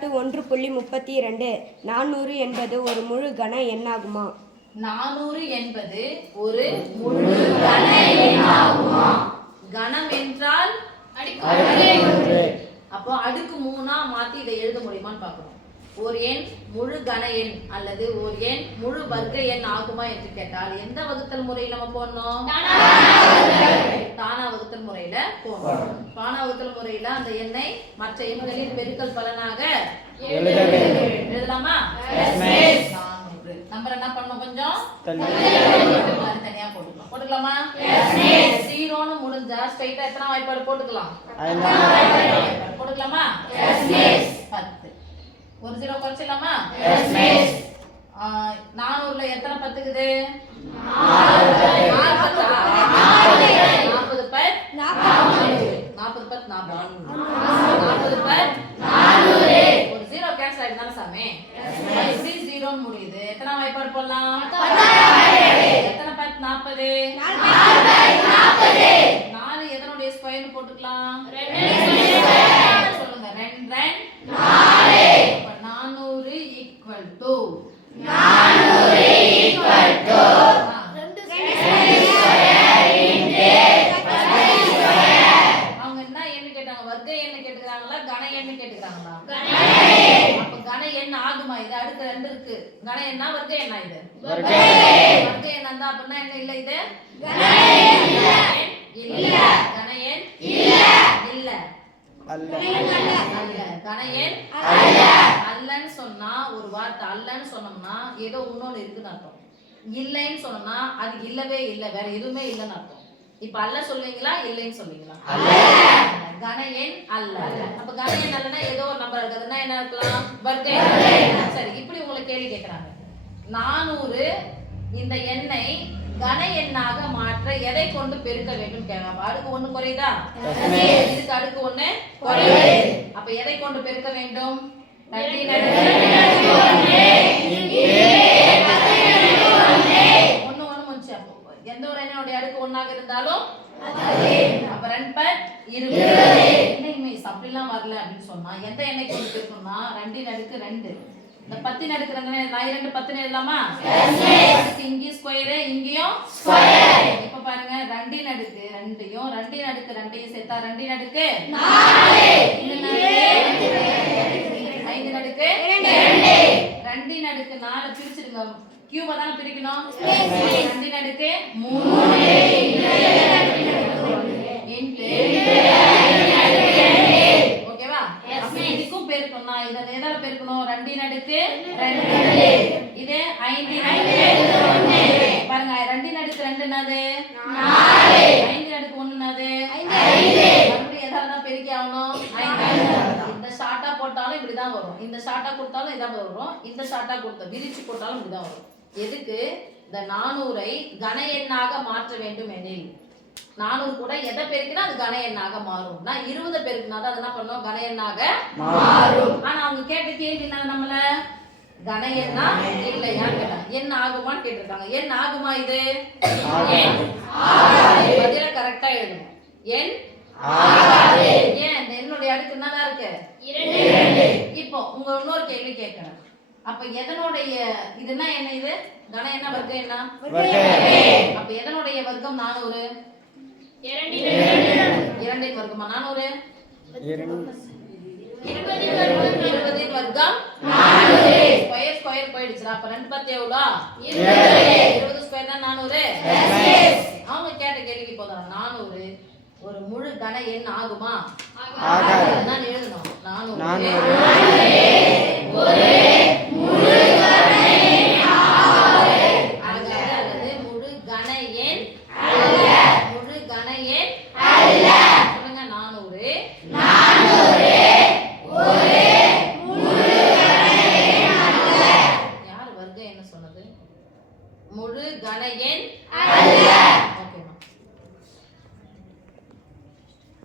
எடுத்துக்காட்டு 1.32 400 என்பது ஒரு முழு கன எண்ணாகுமா? 400 என்பது ஒரு முழு கன எண்ணாகுமா? கணம் என்றால் அப்போ அடுக்கு 3ஆ மாத்தி இதை எழுத முடியுமான்னு பார்க்கணும். ஒரு எண் முழு கன எண் அல்லது ஒரு எண் முழு வர்க்க எண் ஆகுமா என்று கேட்டால் எந்த வகுத்தல் முறையில் நம்ம போடணும்? தானா வகுத்தல் முறையில போடணும். தானா வகுத்தல் முறையில அந்த எண்ணை மற்ற எண்களின் பெருக்கல் பலனாக எழுதலாமா? நம்பர் என்ன பண்ணணும்? கொஞ்சம் தனியா போட்டுக்கலாமா? 0ன்னு முடிஞ்சா ஸ்ட்ரைட்டா எத்தனை வாய்ப்பாடு போட்டுக்கலாம்? போட்டுக்கலாமா? 10. ஒரு 0 குறைச்சிடலாமா? 400ல எத்தனை 10 இருக்குது? 40 பத் 400 ஒரு 0 கேன்சல் ஆயிடுதானே சாமி? எப்படி 0 முடியுது? எத்தனை வாய்ப்பாடு போடலாம்? எத்தனை பத் 40? 4 எதனுடைய ஸ்கொயர்னு போட்டுக்கலாம்? சொல்லுங்க. 2 4 400 equal to அவங்க என்ன எண்ணு கேட்டாங்க? வர்க்க எண்ணு கேட்டுக்கிறாங்களா கன எண்ணு கேட்டுக்கிறாங்களா? அப்ப கன எண் ஆகுமா? இது அடுத்து 2 இருக்கு. கன எண்ணா வர்க்க எண்ணா? இது வர்க்க எண் இருந்தா அப்படின்னா என்ன இல்ல? இது கன எண் இல்ல. கன எண் இல்ல. கன எண் அல்லன்னு சொன்னா ஒரு வார்த்தை அல்லன்னு சொன்னோம்னா ஏதோ இன்னொன்னு இருக்குன்னு அர்த்தம். இல்லைன்னு சொன்னோம்னா அது இல்லவே இல்லை, வேற எதுவுமே இல்லைன்னு அர்த்தம். இப்ப அல்ல சொல்லுவீங்களா இல்லைன்னு சொல்லுவீங்களா? கன எண் அல்ல. அப்ப கன எண் அல்லனா ஏதோ ஒரு நம்பர் இருக்குதுன்னா என்ன இருக்கலாம்? வர்க்க எண். சரி, இப்படி உங்களை கேள்வி கேட்கறாங்க. 400 இந்த எண்ணை கன எண்ணாக மாற்ற எதை கொண்டு பெருக்க வேண்டும் கேட்கலாம். அடுக்கு 1 குறையுதா? இதுக்கு அடுக்கு 1 குறையுது. அப்ப எதை கொண்டு பெருக்க வேண்டும்? 13 முடிச்சு. அப்போ எந்த ஒரு எண்ணோட அடுக்கு 1ஆக இருந்தாலும் அப்ப 2 பத் 20. என்ன அப்படிலாம் வரல அப்படின்னு சொன்னா எந்த எண்ணை கொண்டு பெருக்கணும்னா 2 அடுக்கு 2. இந்த 10 அடுக்கு 2 நான் 2 10 எழுதலாமா? இங்கேயும் ஸ்கொயர் இங்கேயும் ஸ்கொயர். இப்ப பாருங்க 2 அடுக்கு 2யும் 2 அடுக்கு 2யும் சேர்த்தா 2 அடுக்கு 4. 5 அடுக்கு 2. 2 அடுக்கு 4 பிரிச்சிடுங்க. கியூப தான் பிரிக்கணும். 2 அடுக்கு 3 ஓகேவா? இதுக்கும் பெருக்கணும்னா இத எதால பெருக்கணும்? 2 அடுக்கு 2. இது 5 அடுக்கு 1. பாருங்க 2 அடுக்கு 2 என்னது? 4. 5 அடுக்கு 1 என்னது? 5. மறுபடியும் எதால தான் பெருக்கி ஆகணும்? 5. இந்த ஷார்ட்டா போட்டாலும் இப்படி தான் வரும். இந்த ஷார்ட்டா கொடுத்தாலும் இதான் வரும். இந்த ஷார்ட்டா கொடுத்த விரிச்சு போட்டாலும் இப்படி தான் வரும். எதுக்கு? இந்த 400ஐ கன எண்ணாக மாற்ற வேண்டும் எனில் 400 கூட எதை பெருக்கினா அது கன எண்ணாக மாறும். நான் 20 பெருக்கினா தான் அது என்ன பண்ணும்? கன எண்ணாக மாறும். ஆனா அவங்க கேட்ட கேள்வி என்ன? நம்மள கன எண்ணா இல்லையான்னு கேட்டாங்க. எண் ஆகுமான்னு கேட்டிருக்காங்க. எண் ஆகுமா? இது பதில கரெக்டா எழுதணும். எண் ஏன் இந்த எண்ணுடைய அடுக்கு என்னதான் இருக்கு? 2. இப்போ உங்க இன்னொரு கேள்வி கேட்கறேன். அப்ப எதனுடைய இதுனா என்ன? இது கன என்ன வர்க்க என்ன? அப்ப எதனுடைய வர்க்கம் 400? 2 வர்க்கமா 400? 20 வர்க்கம் 400. ஸ்கொயர் ஸ்கொயர் போயிடுச்சு. அப்ப 2 10 எவ்வளோ? 20 ஸ்கொயர் தான் 400. அவங்க கேட்ட கேள்விக்கு போதும். 400 ஒரு முழு கன எண் ஆகுமா? ஆகாது. நான் எழுதணும். 400 ஒரு